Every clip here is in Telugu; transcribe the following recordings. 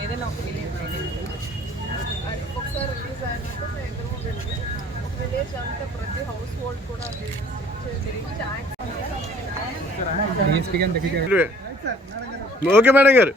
ఏదైనా ఒక విలేజ్ అది ఒకసారి రిలీజ్ అయినాక మేము ఇద్దరు వెళ్ళి ఒక విలేజ్ అంతా ప్రతి హౌస్ హోల్డ్ కూడా అది తిరిగి ఓకే మేడం గారు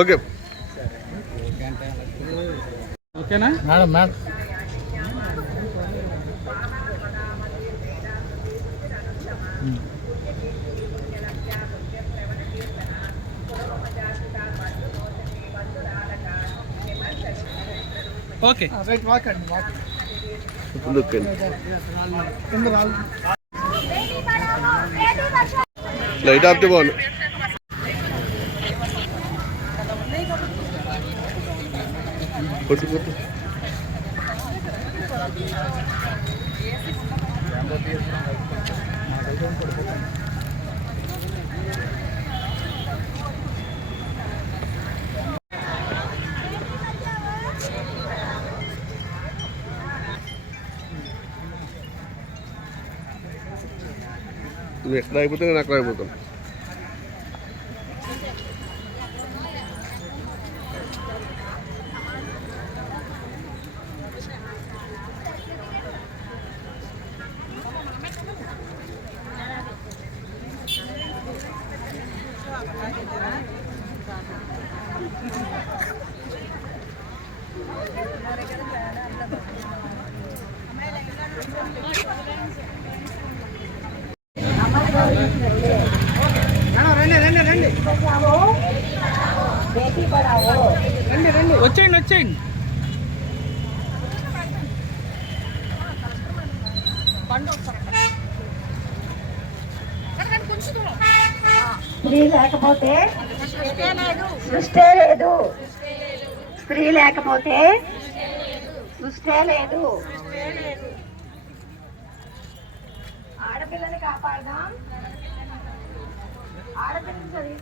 ఓకే ఓకేనా madam madam okay right walk అండి వాక్ లుక్ అండి కింద రాళ్ళు లైట్ ఆపితే బాగుంది కొట్టు కొట్టు నువ్వు ఎక్కడ అయిపోతే నేను అక్కడ వచ్చేయండి వచ్చేయండి. స్త్రీ లేకపోతే సృష్టే లేదు. స్త్రీ లేకపోతే సృష్టే లేదు. ఆడపిల్లని కాపాడదాం. ఆడపిల్లని చదివి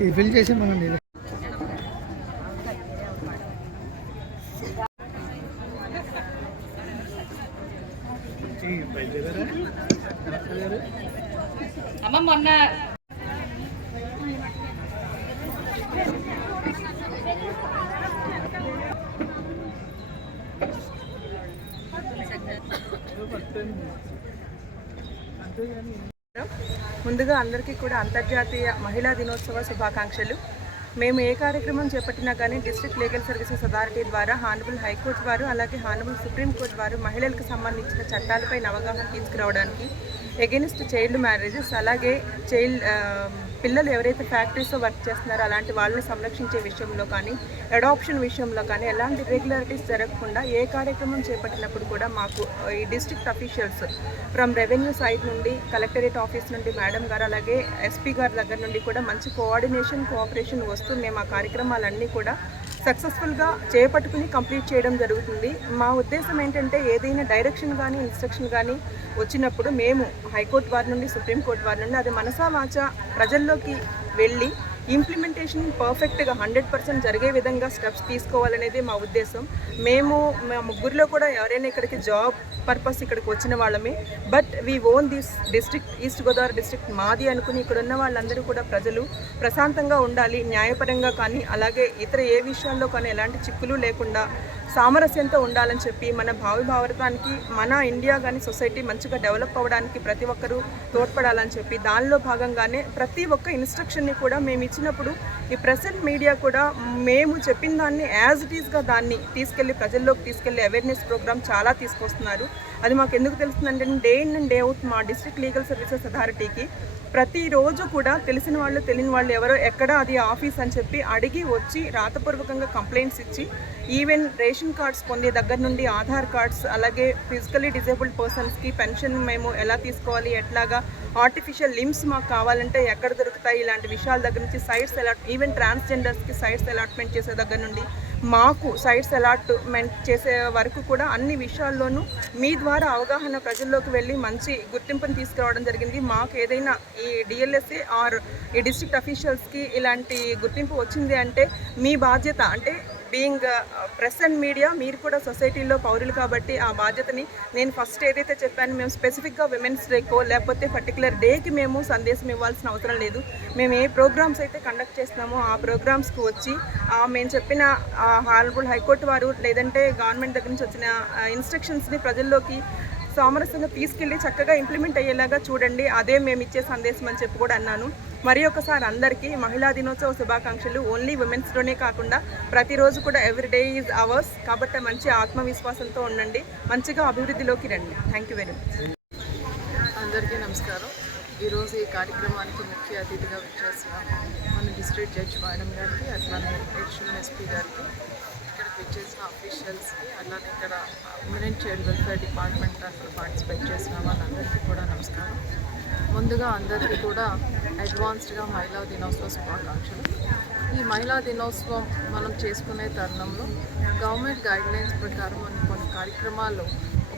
ఇది ఫిల్ చేసి మనం అమ్మ మొన్న ముందుగా అందరికీ కూడా అంతర్జాతీయ మహిళా దినోత్సవ శుభాకాంక్షలు. మేము ఏ కార్యక్రమం చేపట్టినా కానీ డిస్ట్రిక్ట్ లీగల్ సర్వీసెస్ అథారిటీ ద్వారా హానబుల్ హైకోర్టు వారు అలాగే హానబుల్ సుప్రీంకోర్టు వారు మహిళలకు సంబంధించిన చట్టాలపై అవగాహన తీసుకురావడానికి ఎగెనిస్ట్ చైల్డ్ మ్యారేజెస్ అలాగే చైల్డ్ పిల్లలు ఎవరైతే ఫ్యాక్టరీస్లో వర్క్ చేస్తున్నారో అలాంటి వాళ్ళని సంరక్షించే విషయంలో కానీ అడాప్షన్ విషయంలో కానీ ఎలాంటి రెగ్యులారిటీస్ జరగకుండా ఏ కార్యక్రమం చేపట్టినప్పుడు కూడా మాకు ఈ district officials from revenue side నుండి కలెక్టరేట్ ఆఫీస్ నుండి మేడం గారు అలాగే ఎస్పీ గారి దగ్గర నుండి కూడా మంచి కోఆర్డినేషన్ కోఆపరేషన్ వస్తూ మేము ఆ కార్యక్రమాలన్నీ కూడా సక్సెస్ఫుల్గా చేపట్టుకుని కంప్లీట్ చేయడం జరుగుతుంది. మా ఉద్దేశం ఏంటంటే ఏదైనా డైరెక్షన్ కానీ ఇన్స్ట్రక్షన్ కానీ వచ్చినప్పుడు మేము హైకోర్టు వారి నుండి సుప్రీంకోర్టు వారి నుండి అది మనసా వాచ ప్రజల్లోకి వెళ్ళి ఇంప్లిమెంటేషన్ పర్ఫెక్ట్గా హండ్రెడ్ పర్సెంట్ జరిగే విధంగా స్టెప్స్ తీసుకోవాలనేది మా ఉద్దేశం. మేము మా ముగ్గురులో కూడా ఎవరైనా ఇక్కడికి జాబ్ పర్పస్ ఇక్కడికి వచ్చిన వాళ్ళమే. But we own this district east Godavari district మాది అనుకుని ఇక్కడ ఉన్న వాళ్ళందరూ కూడా ప్రజలు ప్రశాంతంగా ఉండాలి న్యాయపరంగా కానీ అలాగే ఇతర ఏ విషయాల్లో కానీ ఎలాంటి చిక్కులు లేకుండా సామరస్యంతో ఉండాలని చెప్పి మన భావి భారతానికి మన ఇండియా కానీ సొసైటీ మంచిగా డెవలప్ అవ్వడానికి ప్రతి ఒక్కరూ తోడ్పడాలని చెప్పి దానిలో భాగంగానే ప్రతి ఒక్క ఇన్స్ట్రక్షన్ని కూడా మేము ఇచ్చినప్పుడు ఈ ప్రెసెంట్ మీడియా కూడా మేము చెప్పిన దాన్ని యాజ్ ఇట్ ఈస్గా దాన్ని తీసుకెళ్ళి ప్రజల్లోకి తీసుకెళ్ళి అవేర్నెస్ ప్రోగ్రామ్ చాలా తీసుకొస్తున్నారు. అది మాకు ఎందుకు తెలుస్తుందంటే day in and day out మా డిస్ట్రిక్ట్ లీగల్ సర్వీసెస్ అథారిటీకి ప్రతిరోజు కూడా తెలిసిన వాళ్ళు తెలియని వాళ్ళు ఎవరో ఎక్కడ అది ఆఫీస్ అని చెప్పి అడిగి వచ్చి రాతపూర్వకంగా కంప్లైంట్స్ ఇచ్చి ఈవెన్ రేషన్ కార్డ్స్ పొందే దగ్గర నుండి ఆధార్ కార్డ్స్ అలాగే ఫిజికలీ డిజేబుల్డ్ పర్సన్స్కి పెన్షన్ మేము ఎలా తీసుకోవాలి ఎట్లాగా ఆర్టిఫిషియల్ లిమ్స్ మాకు కావాలంటే ఎక్కడ దొరుకుతాయి ఇలాంటి విషయాల దగ్గర నుంచి సైట్స్ అలాట్ ఈవెన్ ట్రాన్స్జెండర్స్కి సైట్స్ అలాట్మెంట్ చేసే దగ్గర నుండి మాకు సైట్స్ అలాట్మెంట్ చేసే వరకు కూడా అన్ని విషయాల్లోనూ మీ ద్వారా అవగాహన ప్రజల్లోకి వెళ్ళి మంచి గుర్తింపును తీసుకురావడం జరిగింది. మాకు ఏదైనా ఈ డిఎల్ఎస్ఏ ఆర్ ఈ డిస్ట్రిక్ట్ అఫీషియల్స్కి ఇలాంటి గుర్తింపు వచ్చింది అంటే మీ బాధ్యత అంటే బీయింగ్ ప్రెస్ అండ్ మీడియా మీరు కూడా సొసైటీలో పౌరులు కాబట్టి ఆ బాధ్యతని నేను ఫస్ట్ ఏదైతే చెప్పాను మేము స్పెసిఫిక్గా విమెన్స్ డేకో లేకపోతే పర్టికులర్ డేకి మేము సందేశం ఇవ్వాల్సిన అవసరం లేదు. మేము ఏ ప్రోగ్రామ్స్ అయితే కండక్ట్ చేస్తున్నామో ఆ ప్రోగ్రామ్స్కి వచ్చి మేము చెప్పిన హానరబుల్ హైకోర్టు వారు లేదంటే గవర్నమెంట్ దగ్గర నుంచి వచ్చిన ఇన్స్ట్రక్షన్స్ని ప్రజల్లోకి సామరస్యంగా తీసుకెళ్ళి చక్కగా ఇంప్లిమెంట్ అయ్యేలాగా చూడండి. అదే మేము ఇచ్చే సందేశం అని చెప్పి కూడా అన్నాను. మరి ఒకసారి అందరికీ మహిళా దినోత్సవ శుభాకాంక్షలు. ఓన్లీ ఉమెన్స్లోనే కాకుండా ప్రతిరోజు కూడా ఎవ్రీ డే ఈజ్ అవర్స్ కాబట్టి మంచి ఆత్మవిశ్వాసంతో ఉండండి. మంచిగా అభివృద్ధిలోకి రండి. థ్యాంక్ యూ వెరీ మచ్ అందరికీ నమస్కారం. ఈరోజు ఈ కార్యక్రమానికి ముఖ్య అతిథిగా వచ్చేసిన మన డిస్ట్రిక్ట్ జడ్జ్ మేడం గారికి అట్లానే ఎడిషనల్ ఎస్పీ గారికి. చేసిన అఫీషియల్స్కి అలానే ఇక్కడ ఉమెన్ చైల్డ్ వెల్ఫేర్ డిపార్ట్మెంట్ తరఫున పార్టిసిపేట్ చేసిన వాళ్ళందరికీ కూడా నమస్కారం. ముందుగా అందరికీ కూడా అడ్వాన్స్డ్గా మహిళా దినోత్సవ శుభాకాంక్షలు. ఈ మహిళా దినోత్సవం మనం చేసుకునే తరుణంలో గవర్నమెంట్ గైడ్లైన్స్ ప్రకారం మనం కొన్ని కార్యక్రమాలు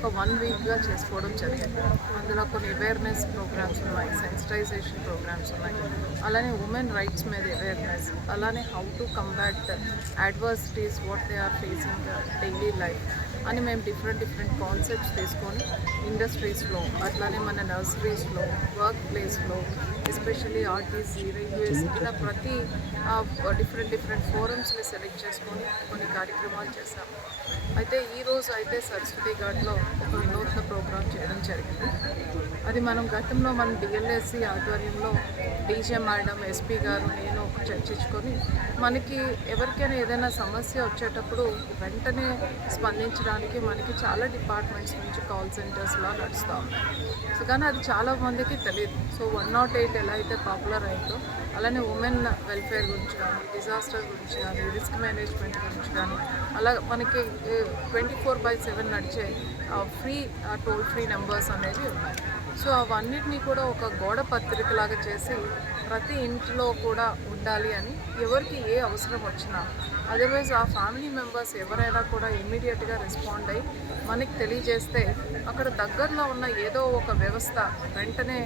ఒక వన్ వీక్గా చేసుకోవడం జరిగింది. అందులో కొన్ని అవేర్నెస్ ప్రోగ్రామ్స్ ఉన్నాయి సెన్సిటైజేషన్ ప్రోగ్రామ్స్ ఉన్నాయి. అలానే ఉమెన్ రైట్స్ మీద అవేర్నెస్ అలానే how to combat adversities what they are facing daily life అని మేము డిఫరెంట్ డిఫరెంట్ కాన్సెప్ట్స్ తీసుకొని ఇండస్ట్రీస్లో అట్లానే మన నర్సరీస్లో వర్క్ ప్లేస్లో ఎస్పెషల్లీ ఆర్టీసీ రైల్వేస్ ఇలా ప్రతి డిఫరెంట్ డిఫరెంట్ ఫోరమ్స్ని సెలెక్ట్ చేసుకొని కొన్ని కార్యక్రమాలు చేశాము. అయితే ఈరోజు అయితే సరస్వతి ఘాట్లో ఒక వినూత్న ప్రోగ్రాం చేయడం జరిగింది. అది మనం గతంలో మనం డిఎల్ఎస్సి ఆధ్వర్యంలో డీజే మేడం ఎస్పీ గారు నేను చర్చించుకొని మనకి ఎవరికైనా ఏదైనా సమస్య వచ్చేటప్పుడు వెంటనే స్పందించడానికి మనకి చాలా డిపార్ట్మెంట్స్ నుంచి కాల్ సెంటర్స్లో నడుస్తూ ఉన్నాయి. సో కానీ అది చాలా మందికి తెలియదు సో వన్ నాట్ ఎయిట్ ఎలా అయితే పాపులర్ అయిందో అలానే ఉమెన్ వెల్ఫేర్ గురించి కానీ డిజాస్టర్ గురించి కానీ రిస్క్ మేనేజ్మెంట్ గురించి కానీ అలా మనకి ట్వంటీ ఫోర్ బై సెవెన్ నడిచే ఫ్రీ టోల్ ఫ్రీ నెంబర్స్ అనేవి ఉన్నాయి. సో అవన్నిటినీ కూడా ఒక గోడ పత్రికలాగా చేసి ప్రతి ఇంట్లో కూడా ఉండాలి అని ఎవరికి ఏ అవసరం వచ్చినా అదర్వైజ్ ఆ ఫ్యామిలీ మెంబర్స్ ఎవరైనా కూడా ఇమ్మీడియట్గా రెస్పాండ్ అయ్యి మనకి తెలియజేస్తే అక్కడ దగ్గరలో ఉన్న ఏదో ఒక వ్యవస్థ వెంటనే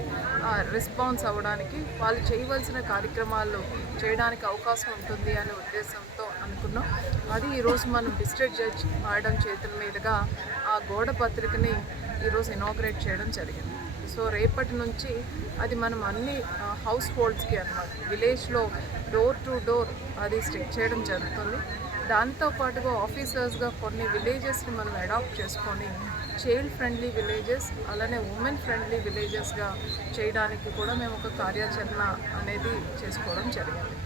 రెస్పాన్స్ అవ్వడానికి వాళ్ళు చేయవలసిన కార్యక్రమాలు చేయడానికి అవకాశం ఉంటుంది అనే ఉద్దేశంతో అనుకున్నాం. అది ఈరోజు మనం డిస్ట్రిక్ట్ జడ్జ్ మేడం చేతుల మీదుగా ఆ గోడ పత్రికని ఈరోజు ఇనాగ్రేట్ చేయడం జరిగింది. సో రేపటి నుంచి అది మనం అన్ని హౌస్ హోల్డ్స్కి అనమాట విలేజ్లో డోర్ టు డోర్ అది స్టిక్ చేయడం జరుగుతుంది. దాంతో పాటుగా ఆఫీసర్స్గా కొన్ని విలేజెస్ని మనం అడాప్ట్ చేసుకొని చైల్డ్ ఫ్రెండ్లీ విలేజెస్ అలానే ఉమెన్ ఫ్రెండ్లీ విలేజెస్గా చేయడానికి కూడా మేము ఒక కార్యాచరణ అనేది చేసుకోవడం జరిగింది.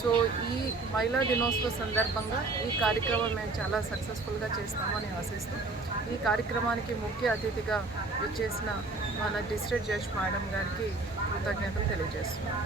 సో ఈ మహిళా దినోత్సవ సందర్భంగా ఈ కార్యక్రమం మేము చాలా సక్సెస్ఫుల్గా చేస్తామని ఆశిస్తూ. ఈ కార్యక్రమానికి ముఖ్య అతిథిగా విచ్చేసిన మన డిస్ట్రిక్ట్ జడ్జ్ మేడం గారికి కృతజ్ఞతలు తెలియజేస్తున్నాం.